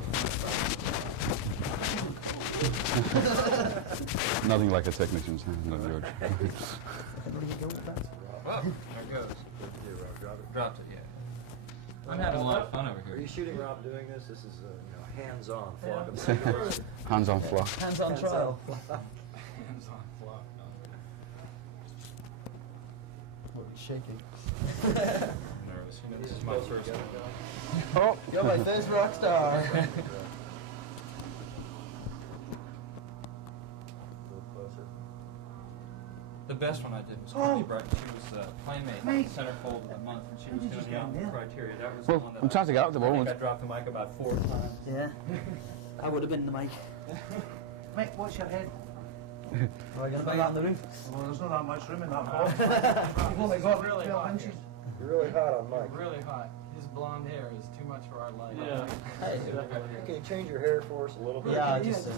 working on that. Nothing like a technician's hand on George. Well, there it goes. Dropped it, yeah. I'm having a lot of fun over here. Are you shooting Rob doing this? This is hands-on flock of Seagulls. Hands-on flock. Hands-on trial. Hands-on flock. What, he's shaking. I'm nervous. You know, this is my first one. Oh, you're my first rock star. The best one I did was Courtney Brighton. She was Playmate Centerfold of the Month, and she was doing the album criteria. That was the one that I'm trying to get out the I think moment. I dropped the mic about 4 times. Yeah. I would have been the mic. Mate, watch your head. Are you going to bang out on the roof? Well, there's not that much room in that hall. You've only got really 12 hot inches. You're really hot on mic. Really hot. His blonde hair is too much for our light. Yeah. Hey. Can you change your hair for us a little bit? Yeah, just A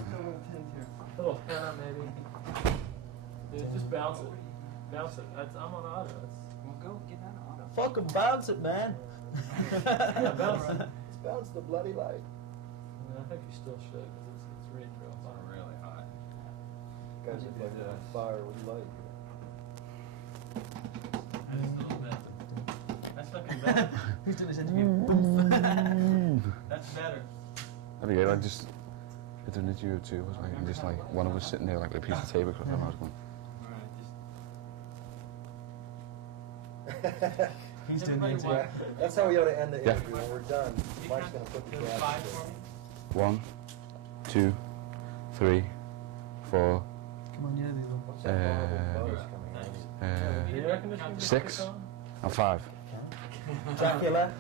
little hair, maybe. Dude, just bounce it. Bounce it. I'm on auto. Well, go get that on. fucking bounce it, man. Yeah, bounce it. Let's bounce the bloody light. I think you still should, because it's really real hot. Really hot. Guys are like on fire with light. Just a little bit. That's fucking better. Who's doing this interview? That's better. That'd be good. I just did an interview too. Was like, and just like one of us sitting there like with a piece of tape across our mouth going. He's doing the Everybody interview. That's how we ought to end the Yeah. interview. When we're done, Mike's going to put the gas 5 in. for me? 1, 2, 3, 4, Come on, yeah, these ones. What's that horrible buzz coming out? Do you reckon this can be 6, kicked on? and 5. Dracula.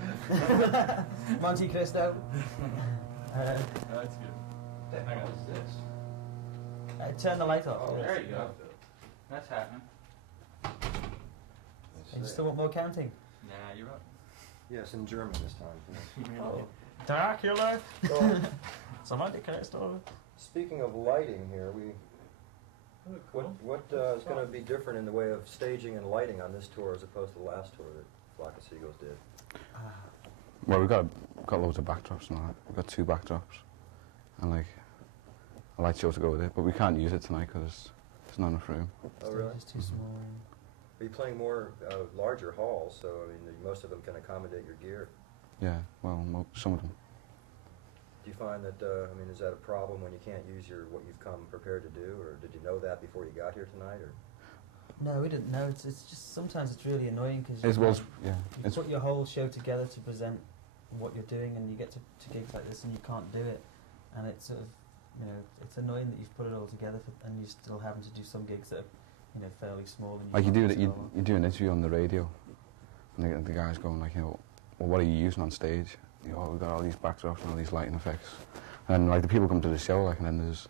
Monte Cristo. That's good. I got this. Turn the light off. Oh, there you go. That's happening. And you still want more counting? Nah, you're up. Yes, in German this time. Oh. Dracula. So, Somebody Cristo. speaking of lighting here, Oh, cool. what is going to be different in the way of staging and lighting on this tour as opposed to the last tour that Flock of Seagulls did? Well, we've got loads of backdrops and all that. We've got 2 backdrops, and like a light show to go with it. But we can't use it tonight because there's not enough room. Oh, really? It's too small. Are you playing more larger halls, so I mean, most of them can accommodate your gear? Yeah, well, some of them. Do you find that, I mean, is that a problem when you can't use what you've come prepared to do, or did you know that before you got here tonight, or? No, we didn't know. It's just sometimes it's really annoying because As well as, yeah, you it's put your whole show together to present what you're doing, and you get to gigs like this and you can't do it, and it's sort of, you know, it's annoying that you've put it all together and you're still having to do some gigs that are, you know, fairly small. And like you can't do use it. it all. You do an interview on the radio, and the guy's going like, you know, well, what are you using on stage? You know, we've got all these backdrops and all these lighting effects, and then, like the people come to the show, like, and then there's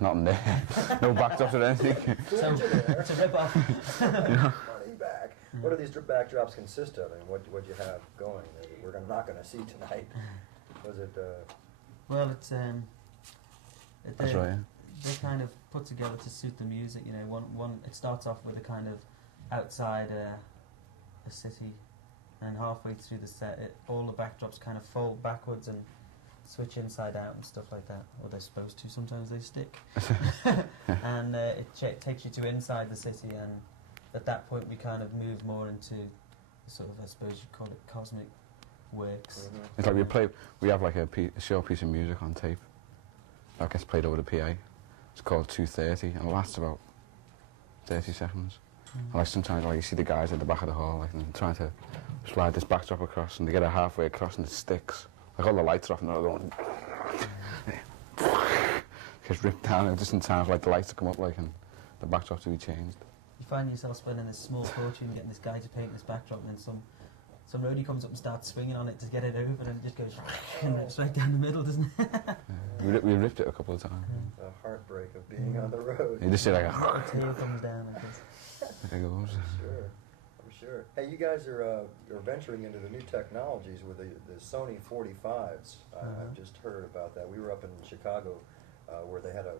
nothing there, no backdrops or anything. So It's a rip-off. money back. What do these backdrops consist of, and what you have going that we're not going to see tonight? Was it? Well, it's That's right. Yeah. they're kind of put together to suit the music. You know, one it starts off with a kind of outside a city, and halfway through the set, all the backdrops kind of fold backwards and switch inside out and stuff like that. Or they're supposed to. Sometimes they stick. And it takes you to inside the city, and at that point we kind of move more into sort of, I suppose you'd call it, cosmic works. It's like we have like a short piece of music on tape that gets played over the PA. It's called 2:30, and it lasts about 30 seconds. And like sometimes, like you see the guys at the back of the hall, like and trying to slide this backdrop across, and they get it halfway across, and it sticks. Like all the lights are off, and they're going. Gets ripped down, and just in time for like the lights to come up, like, and the backdrop to be changed. You find yourself spending this small fortune getting this guy to paint this backdrop, and then some roadie comes up and starts swinging on it to get it over, and it just goes and rips right down the middle, doesn't it? We ripped it a couple of times. The heartbreak of being on the road. You just see like The tail comes down like this. there it goes. Sure, I'm sure. Hey, you guys are venturing into the new technologies with the Sony 45s. I've just heard about that. We were up in Chicago where they had a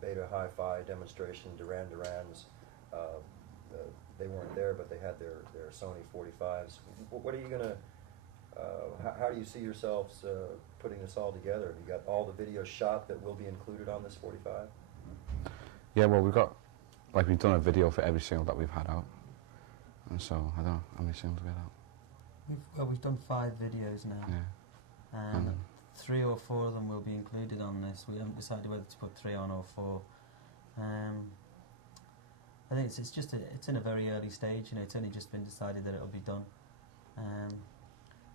beta hi-fi demonstration. Duran Duran's. They weren't there, but they had their Sony 45s. What are you gonna how do you see yourselves putting this all together? Have you got all the videos shot that will be included on this 45? Yeah, well, we've done a video for every single that we've had out. And so, I don't know how many singles we had out. We've done 5 videos now. Yeah. And 3 or 4 of them will be included on this. We haven't decided whether to put 3 on or 4. I think it's just it's in a very early stage. You know, it's only just been decided that it'll be done, and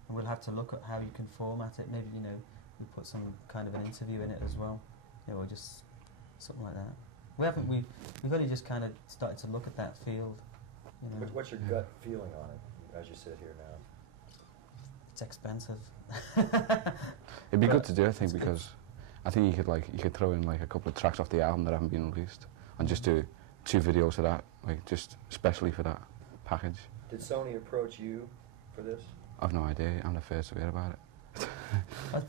we'll have to look at how you can format it. Maybe, you know, we put some kind of an interview in it as well, you know, or just something like that. We've only just kind of started to look at that field. You know. What's your gut feeling on it as you sit here now? It's expensive. It'd be good to do, I think, because I think you could throw in like a couple of tracks off the album that haven't been released, and just do 2 videos of that, like just especially for that package. Did Sony approach you for this? I've no idea. I'm the first to hear about it.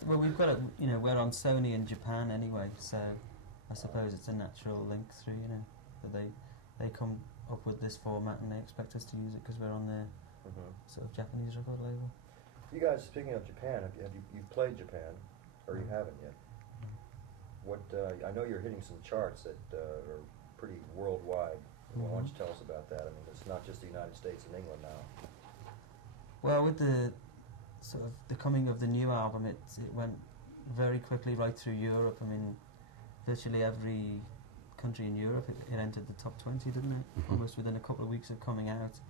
Well, we've got you know, we're on Sony in Japan anyway, so I suppose it's a natural link through, you know, that they come up with this format and they expect us to use it because we're on their sort of Japanese record label. You guys, speaking of Japan, you've played Japan, or you haven't yet? What I know you're hitting some charts that are pretty worldwide. Why don't you tell us about that? I mean, it's not just the United States and England now. Well, with the sort of the coming of the new album, it went very quickly right through Europe. I mean, virtually every country in Europe it entered the top 20, didn't it? Almost within a couple of weeks of coming out.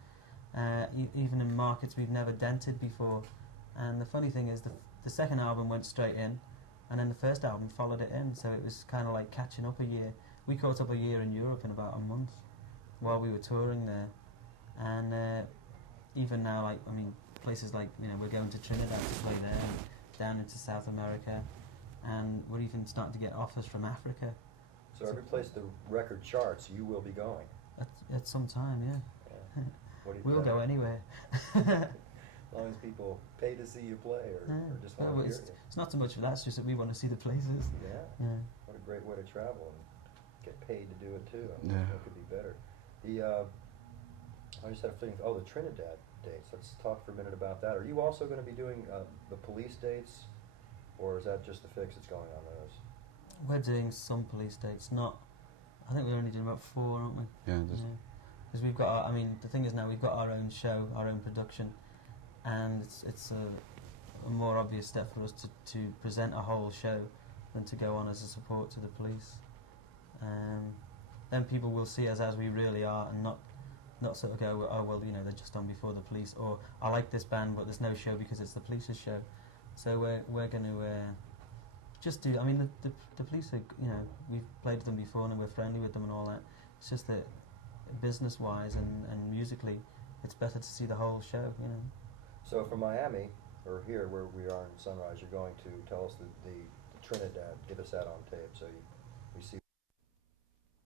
Even in markets we've never dented before. And the funny thing is, the second album went straight in, and then the first album followed it in. So it was kind of like catching up a year. We caught up a year in Europe in about a month while we were touring there. And even now, like, I mean, places like, you know, we're going to Trinidad to play there, and down into South America, and we're even starting to get offers from Africa. So every place the record charts, you will be going. At some time, yeah. What do you We'll think? go anywhere. As long as people pay to see you play, or just want to hear you. It's not so much for that, it's just that we want to see the places. Yeah. What a great way to travel and get paid to do it too. I mean, that could be better. I just had a feeling. Oh, the Trinidad dates. Let's talk for a minute about that. Are you also going to be doing the police dates, or is that just the fix that's going on those? We're doing some police dates. Not. I think we're only doing about 4, aren't we? Yeah. Because we've got. I mean, the thing is now we've got our own show, our own production, and it's a more obvious step for us to present a whole show than to go on as a support to the police. Then people will see us as we really are, and not sort of go, oh well, you know, they're just on before the police, or I like this band but there's no show because it's the police's show. So we're going to just do. I mean, the police are, you know, we've played with them before and we're friendly with them and all that. It's just that business-wise and musically, it's better to see the whole show, you know. So from Miami, or here where we are in Sunrise, you're going to tell us the Trinidad. Give us that on tape. So you